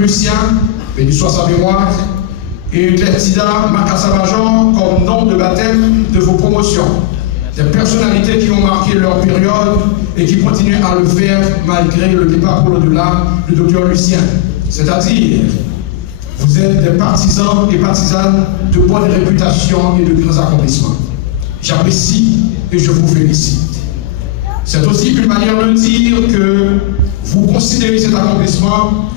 Lucien, béni soit sa mémoire, et Clertida Makasamajan comme nom de baptême de vos promotions. Des personnalités qui ont marqué leur période et qui continuent à le faire malgré le départ pour l'au-delà du docteur Lucien. C'est-à-dire, vous êtes des partisans et partisanes de bonne réputation et de grands accomplissements. J'apprécie et je vous félicite. C'est aussi une manière de dire que vous considérez cet accomplissement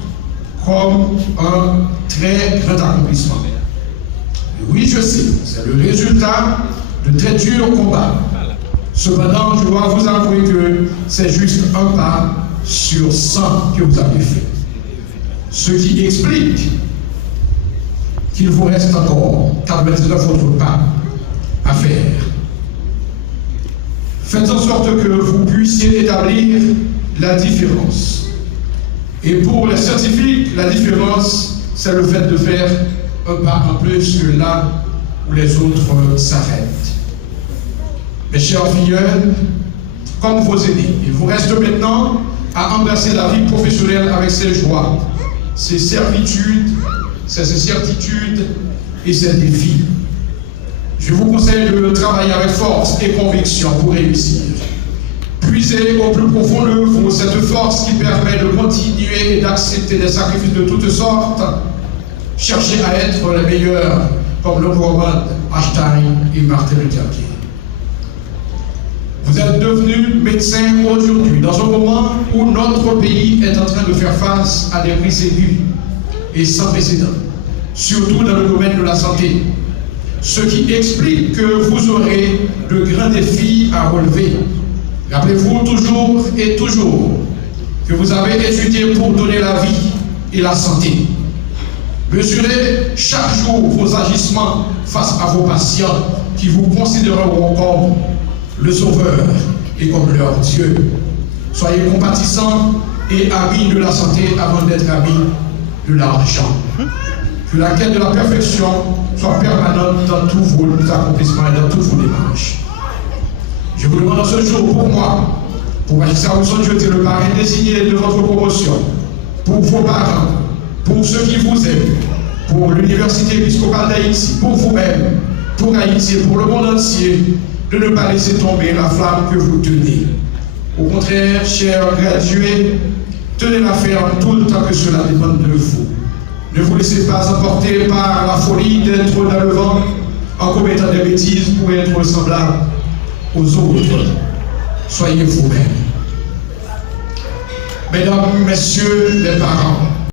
comme un très grand accomplissement. Et oui, je sais, c'est le résultat de très durs combats. Cependant, je dois vous avouer que c'est juste un pas sur 100 que vous avez fait. Ce qui explique qu'il vous reste encore 99 autres pas à faire. Faites en sorte que vous puissiez établir la différence. Et pour les scientifiques, la différence, c'est le fait de faire un pas en plus que là où les autres s'arrêtent. Mes chers filleuls, comme vos aînés, il vous reste maintenant à embrasser la vie professionnelle avec ses joies, ses servitudes, ses incertitudes et ses défis. Je vous conseille de travailler avec force et conviction pour réussir. Puisez au plus profond de vous cette force qui permet de continuer et d'accepter des sacrifices de toutes sortes. Cherchez à être les meilleurs, comme le recommandent Einstein et Martin Luther King. Vous êtes devenus médecins aujourd'hui, dans un moment où notre pays est en train de faire face à des crises aiguës et sans précédent, surtout dans le domaine de la santé. Ce qui explique que vous aurez de grands défis à relever. Rappelez-vous toujours et toujours que vous avez étudié pour donner la vie et la santé. Mesurez chaque jour vos agissements face à vos patients qui vous considéreront comme le Sauveur et comme leur Dieu. Soyez compatissants et amis de la santé avant d'être amis de l'argent. Que la quête de la perfection soit permanente dans tous vos accomplissements et dans toutes vos démarches. Je vous demande en ce jour pour moi, pour Magistrat Wilson Jeté, le parrain désigné de votre promotion, pour vos parents, pour ceux qui vous aiment, pour l'Université épiscopale d'Haïti, pour vous-même, pour Haïti et pour le monde entier, de ne pas laisser tomber la flamme que vous tenez. Au contraire, chers gradués, tenez-la ferme tout le temps que cela dépend de vous. Ne vous laissez pas emporter par la folie d'être dans le vent en commettant des bêtises pour être semblable aux autres. Soyez vous-même. Mesdames, messieurs les parents,